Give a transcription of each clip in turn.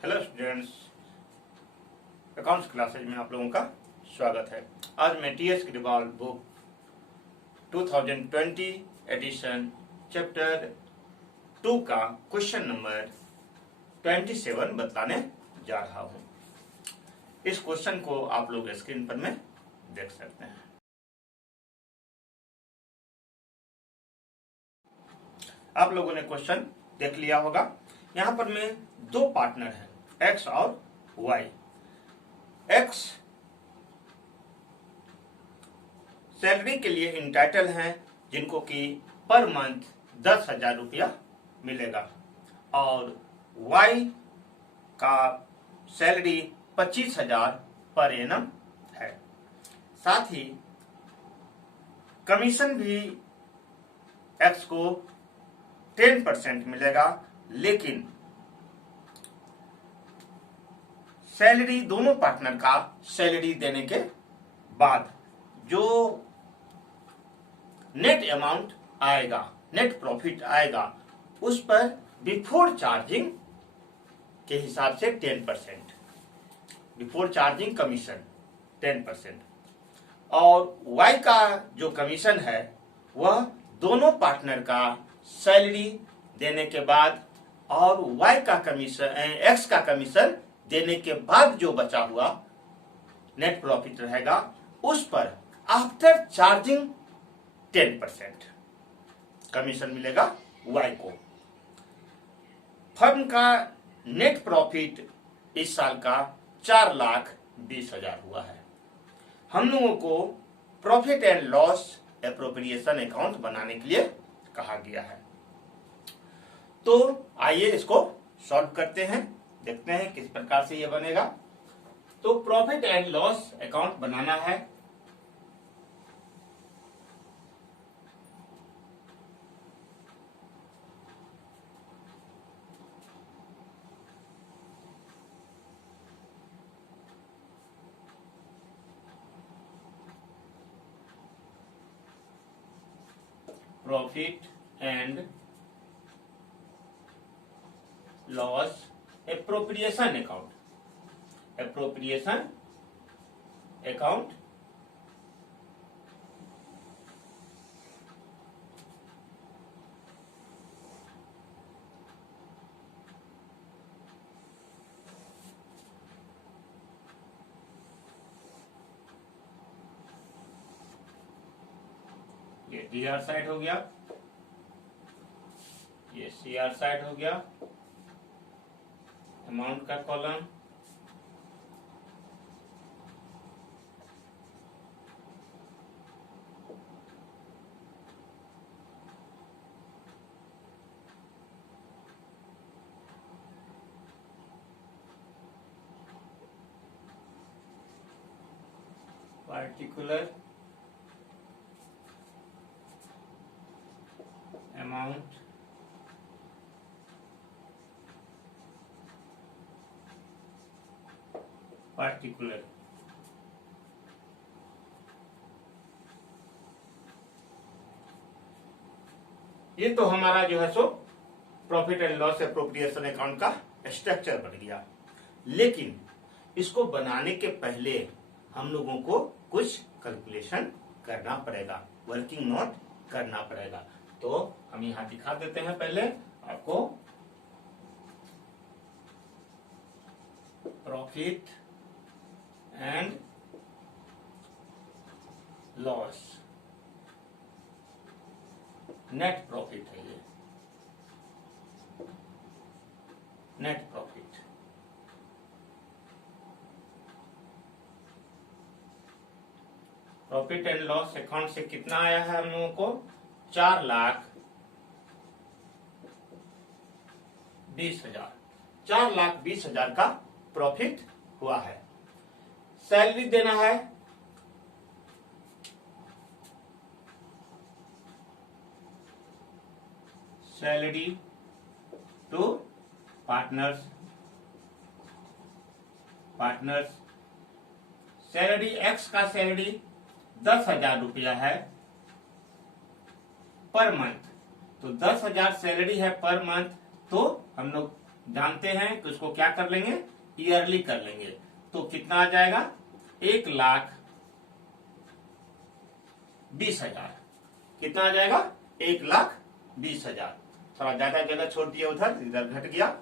Hello students, accounts classes में आप लोगों का स्वागत है। आज मैं TS Grewal book 2020 addition chapter 2 का क्वेश्चन नंबर 27 बताने जा रहा हूं। इस क्वेश्चन को आप लोग स्क्रीन पर में देख सकते हैं। आप लोगों ने क्वेश्चन देख लिया होगा। यहाँ पर में दो पार्टनर हैं, एक्स और वाई। एक्स सैलरी के लिए इंटाइटल हैं, जिनको कि पर मंथ 10,000 रुपया मिलेगा, और वाई का सैलरी 25,000 पर एनम है। साथ ही कमीशन भी एक्स को 10% मिलेगा, लेकिन सैलरी दोनों पार्टनर का सैलरी देने के बाद जो नेट अमाउंट आएगा, नेट प्रॉफिट आएगा, उस पर बिफोर चार्जिंग के हिसाब से 10%, बिफोर चार्जिंग कमीशन 10%, और वाई का जो कमीशन है वह दोनों पार्टनर का सैलरी देने के बाद और वाई का कमीशन, एक्स का कमीशन देने के बाद जो बचा हुआ नेट प्रॉफिट रहेगा, उस पर आफ्टर चार्जिंग 10% कमीशन मिलेगा वाई को। फर्म का नेट प्रॉफिट इस साल का 4,20,000 हुआ है। हम लोगों को profit and loss appropriation account बनाने के लिए कहा गया है। तो आइए इसको सॉल्व करते हैं, देखते हैं किस प्रकार से ये बनेगा। तो प्रॉफिट एंड लॉस अकाउंट बनाना है। Profit and loss appropriation account, appropriation account ये डीआर साइड हो गया, ये सीआर साइड हो गया, अमाउंट का कॉलम, पार्टिकुलर अमाउंट, पार्टिकुलर। ये तो हमारा जो है सो profit and loss appropriation account का स्ट्रक्चर बन गया। लेकिन इसको बनाने के पहले हम लोगों को कुछ कैलकुलेशन करना पड़ेगा, वर्किंग नोट करना पड़ेगा। तो हम यहां दिखा देते हैं पहले आपको। Profit and loss, net profit है ये, net profit. Profit and loss account से कितना आया है हम लोगों को? 4,20,000, 4,20,000 का प्रॉफिट हुआ है। सैलरी देना है, salary to partners, partners. Salary X का सैलरी 10,000 रुपया है पर मंथ, तो 10,000 सैलरी है पर मंथ, तो हम लोग जानते हैं कि उसको क्या कर लेंगे, ईयरली कर लेंगे। तो कितना आ जाएगा, 1,20,000। कितना आ जाएगा, 1,20,000। थोड़ा ज्यादा जगह छोड़ दिया उधर, इधर घट गया।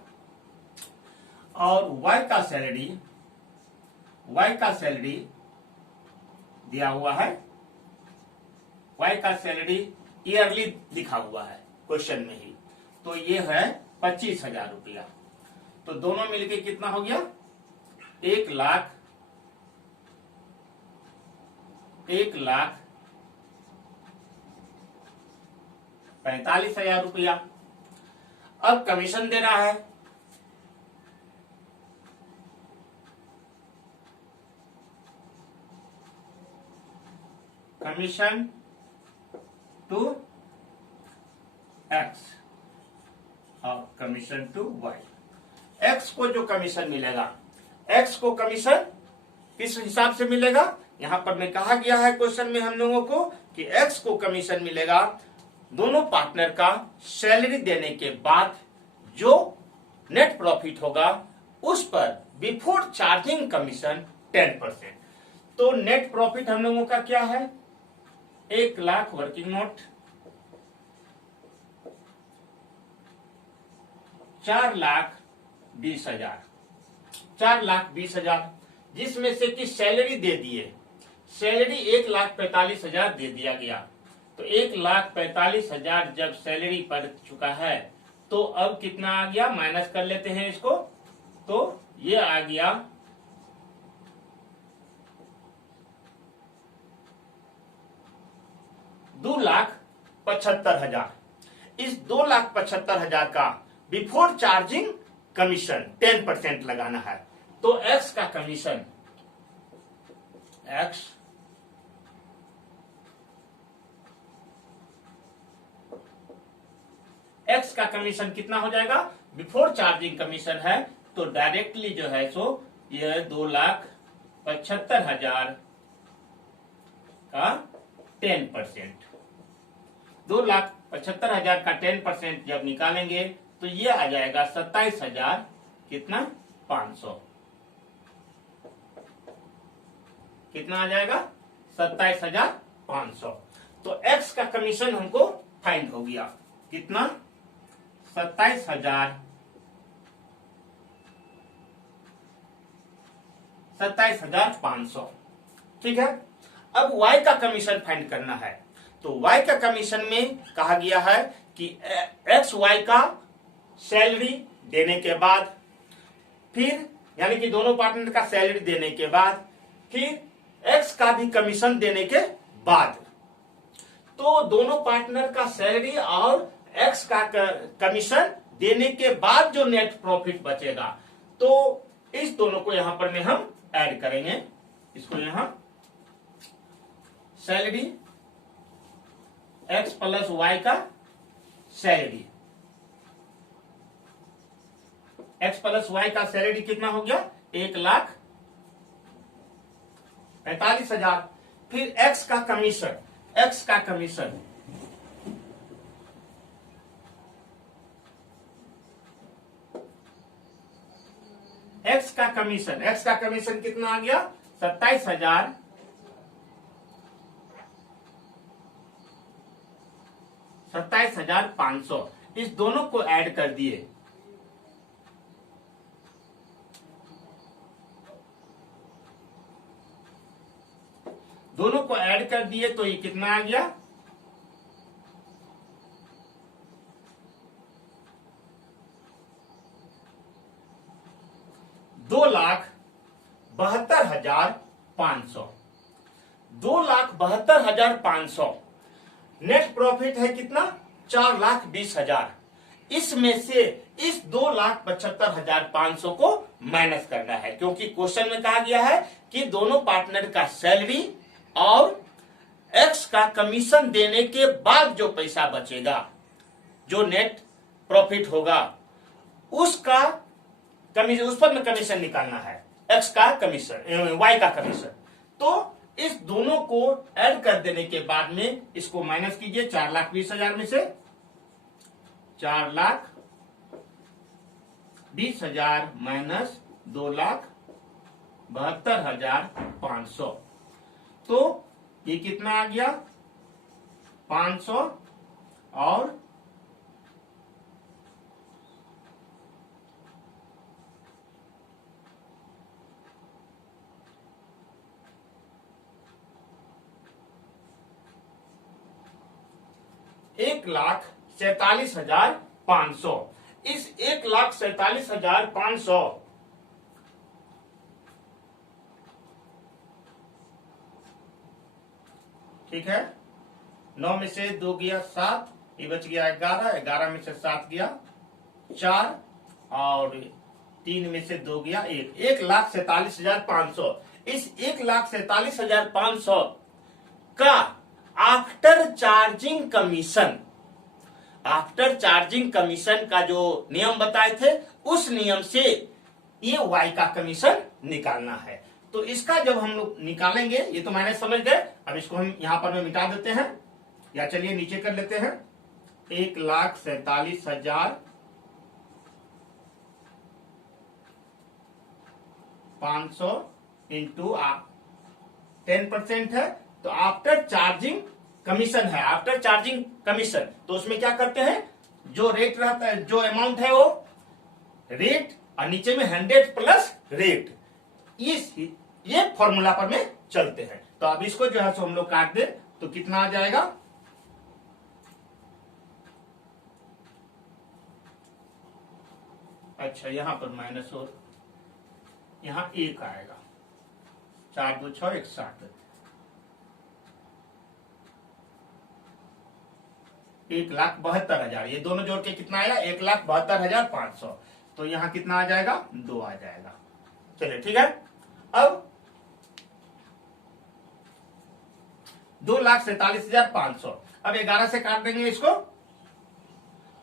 और वाई का सैलरी दिया हुआ है, वाई का सैलरी ईयरली लिखा हुआ है क्वेश्चन में ही, तो ये है 25,000 रुपया। तो दोनों मिलके कितना हो गया, 1,45,000 रुपया। अब कमीशन देना है, कमीशन टू एक्स और कमीशन टू वाई। एक्स को जो कमीशन मिलेगा, एक्स को कमीशन किस हिसाब से मिलेगा, यहां पर में कहा गया है क्वेश्चन में हम लोगों को कि एक्स को कमीशन मिलेगा दोनों पार्टनर का सैलरी देने के बाद जो नेट प्रॉफिट होगा उस पर बिफोर चार्जिंग कमीशन 10%। तो नेट प्रॉफिट हम लोगों का क्या है, 1,00,000 वर्किंग नोट, 4,20,000, 4,20,000, जिसमें से कि सैलरी दे दिए, सैलरी 1,45,000 दे दिया गया। तो 1,45,000 जब सैलरी पड़ चुका है तो अब कितना आ गया, माइनस कर लेते हैं इसको, तो ये आ गया 2,75,000। इस 2,75,000 का बिफोर चार्जिंग कमीशन 10% लगाना है। तो एक्स का कमीशन, एक्स का कमीशन कितना हो जाएगा, बिफोर चार्जिंग कमीशन है तो डायरेक्टली जो है सो यह 2,75,000 का 10%, 2,75,000 का 10% जब निकालेंगे तो ये आ जाएगा 27,000 कितना 500, कितना आ जाएगा 27,500। तो एक्स का कमीशन हमको फाइंड हो गया, कितना 27,500। ठीक है। अब वाई का कमीशन फाइंड करना है। तो वाई का कमीशन में कहा गया है कि एक्स वाई का सैलरी देने के बाद, फिर यानी कि दोनों पार्टनर का सैलरी देने के बाद, फिर एक्स का भी कमीशन देने के बाद, तो दोनों पार्टनर का सैलरी और एक्स का कमीशन देने के बाद जो नेट प्रॉफिट बचेगा, तो इस दोनों को यहां पर में हम ऐड करेंगे। इसको यहां सैलरी एक्स प्लस वाई का सैलरी, एक्स प्लस वाई का सैलरी कितना हो गया 1,45,000। फिर एक्स का कमीशन, एक्स का कमीशन एक्स का कमीशन, एक्स का कमीशन कितना आ गया 27,000, 27,500। इस दोनों को ऐड कर दिए, दोनों को ऐड कर दिए तो ये कितना आ गया 2,72,500, 2,72,500। नेट प्रॉफिट है कितना 4,20,000। इसमें से इस 2,75,500 को माइनस करना है, क्योंकि क्वेश्चन में कहा गया है कि दोनों पार्टनर का सैलरी और एक्स का कमीशन देने के बाद जो पैसा बचेगा, जो नेट प्रॉफिट होगा, उसका कमीशन, उस पर में कमीशन निकालना है, एक्स का कमीशन, वाई का कमीशन। तो इस दोनों को ऐड कर देने के बाद में इसको माइनस कीजिए 4,20,000 में से, 4,20,000 20,000 माइनस 2,72,500, तो ये कितना आ गया 500 और 1,47,500। इस 1,47,500 ठीक है, 9 में से 2 गया 7, ये बच गया 11, 11 में से 7 गया 4 और 3 में से 2 गया 1, 1,47,500। इस 1,47,500 का after charging commission, after charging commission का जो नियम बताए थे उस नियम से ये वाई का कमीशन निकालना है। तो इसका जब हम लोग निकालेंगे, ये तो मैंने समझ गए, अब इसको हम यहां पर में मिटा देते हैं, या चलिए नीचे कर लेते हैं। 1,47,500 इंटू 10% है, तो आफ्टर चार्जिंग कमीशन है, आफ्टर चार्जिंग कमीशन। तो उसमें क्या करते हैं, जो रेट रहता है, जो अमाउंट है वो रेट और नीचे में 100 प्लस रेट, ये फॉर्मूला पर में चलते हैं। तो अब इसको जो है सो हम लोग काट दे तो कितना आ जाएगा, अच्छा यहां पर माइनस और यहां 1 आएगा, 4 2 6 1 7, 1,72,000, ये दोनों जोड़ के कितना आया 1,72,500। तो यहां कितना आ जाएगा 2 आ जाएगा। चलिए ठीक है, अब 2,47,500, अब 11 से काट देंगे इसको,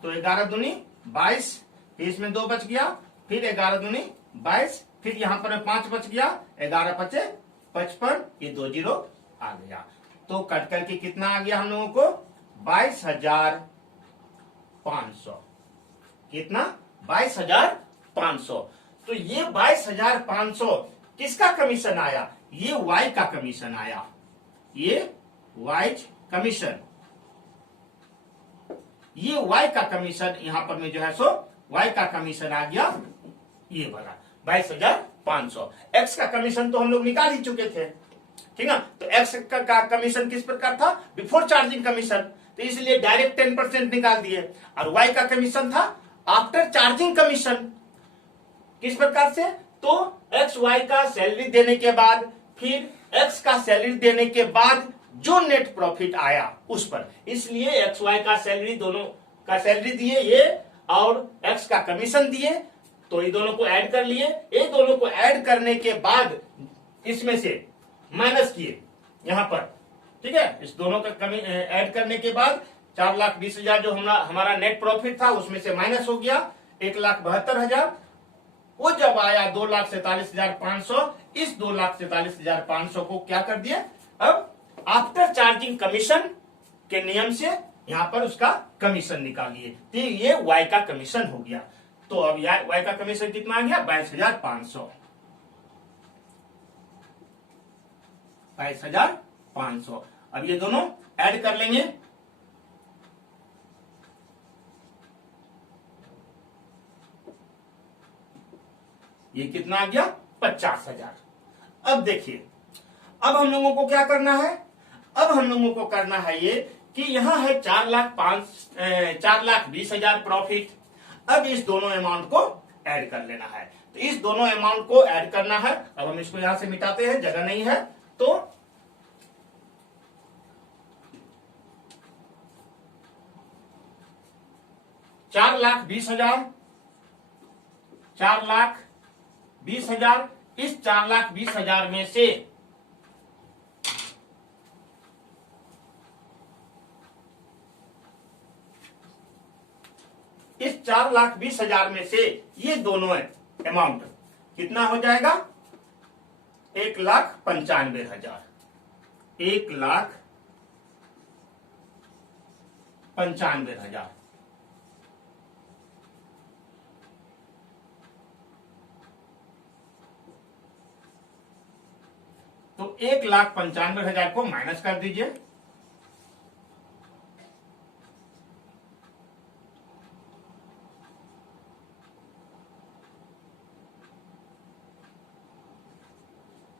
तो 11 दूनी 22, फिर इसमें 2 बच गया, फिर 11 दूनी 22, फिर यहां पर 5 बच गया, 11 पचे 55, ये 2 जीरो आ गया। तो कट करके कितना आ गया हम लोगों को 22,500, कितना 22,500। तो ये 22,500 किसका कमीशन आया, ये वाई का कमीशन आया, ये वाइज कमीशन, ये वाई का कमीशन यहां पर में जो है सो वाई का कमीशन आ गया, ये वाला 22,500। एक्स का कमीशन तो हम लोग निकाल ही चुके थे, ठीक है। तो एक्स का कमीशन किस प्रकार था, बिफोर चार्जिंग कमीशन, तो इसलिए डायरेक्ट 10% निकाल दिए। और वाई का कमीशन था आफ्टर चार्जिंग कमीशन, किस प्रकार से, तो एक्स वाई का सैलरी देने के बाद, फिर एक्स का सैलरी देने के बाद जो नेट प्रॉफिट आया उस पर, इसलिए एक्स वाई का सैलरी, दोनों का सैलरी दिए ये, और एक्स का कमीशन दिए, तो ये दोनों को ऐड कर लिए। ये दोनों को ऐड करने के बाद इसमें से माइनस किए यहां पर, ठीक है। इस दोनों का ऐड करने के बाद 4,20,000 जो हमारा नेट प्रॉफिट था उसमें से माइनस हो गया 1,72,000, वो जब आया 2,47,500, इस 2,47,500 को क्या कर दिया, अब आफ्टर चार्जिंग कमीशन के नियम से यहां पर उसका कमीशन निकालिए, तो ये वाई का कमीशन हो गया। तो अब वाई का कमीशन कितना आ गया 22,500, 22,500। अब ये दोनों ऐड कर लेंगे, ये कितना आ गया 50,000। अब देखिए, अब हम लोगों को क्या करना है, अब हम लोगों को करना है ये कि यहां है 4,20,000 प्रॉफिट। अब इस दोनों अमाउंट को ऐड कर लेना है, तो इस दोनों अमाउंट को ऐड करना है। अब हम इसको यहां से मिटाते हैं, जगह नहीं है, तो 4,20,000, 4,20,000, इस 4,20,000 में से इस 4,20,000 में से ये दोनों अमाउंट कितना हो जाएगा 1,95,000, 1,95,000। तो 1,95,000 को माइनस कर दीजिए।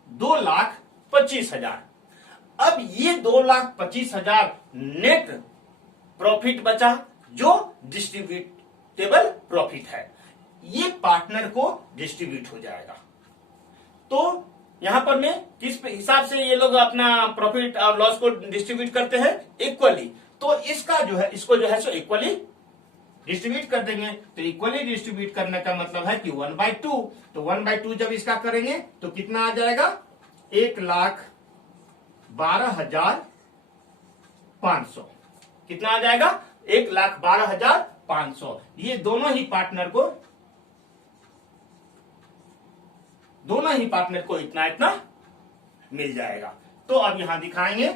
$2,25,000। अब ये 2,25,000 नेट प्रॉफिट बचा जो डिस्ट्रीब्यूटेबल प्रॉफिट है, ये पार्टनर को डिस्ट्रीब्यूट हो जाएगा। तो यहां पर में किस हिसाब से ये लोग अपना प्रॉफिट और लॉस को डिस्ट्रीब्यूट करते हैं? इक्वली। तो इसका जो है, इसको जो है सो इक्वली डिस्ट्रीब्यूट कर देंगे। तो इक्वली डिस्ट्रीब्यूट करने का मतलब है कि 1/2। तो 1/2 जब इसका करेंगे तो कितना आ जाएगा? 1,12,500। कितना आ जाएगा? 1,12,500। ये दोनों ही पार्टनर को इतना इतना मिल जाएगा। तो अब यहां दिखाएंगे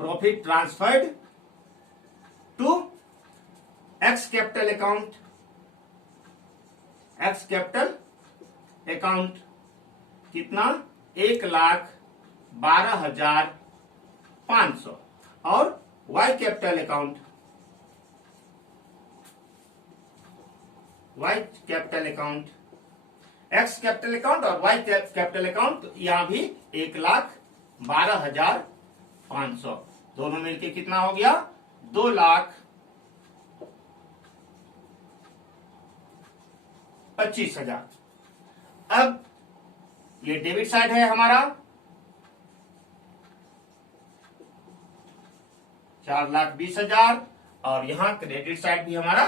profit transferred to X capital account. X capital account कितना? 1,12,500। और Y capital account, X capital account और वाई कैपिटल अकाउंट यहां भी 1,12,500। दोनों मिलके कितना हो गया? 2,25,000। अब ये डेबिट साइड है हमारा 4,20,000 और यहां क्रेडिट साइड भी हमारा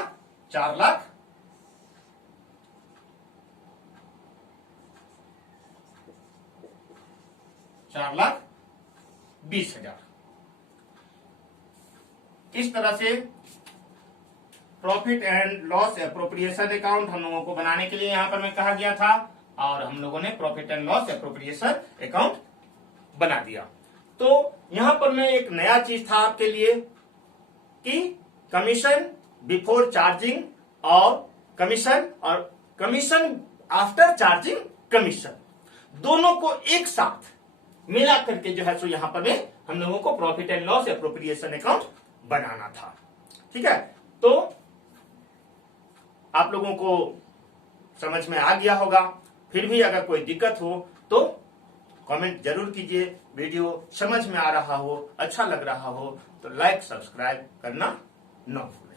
4,20,000। इस तरह से profit and loss appropriation account हम लोगों को बनाने के लिए यहां पर मैं कहा गया था और हम लोगों ने profit and loss appropriation account बना दिया। तो यहां पर मैं एक नया चीज था आपके लिए कि कमीशन बिफोर चार्जिंग और कमीशन आफ्टर चार्जिंग कमीशन, दोनों को एक साथ मिला करके जो है सो यहां पर में हम लोगों को profit and loss appropriation account बनाना था। ठीक है, तो आप लोगों को समझ में आ गया होगा। फिर भी अगर कोई दिक्कत हो तो कमेंट जरूर कीजिए। वीडियो समझ में आ रहा हो, अच्छा लग रहा हो तो लाइक सब्सक्राइब करना न भूलें।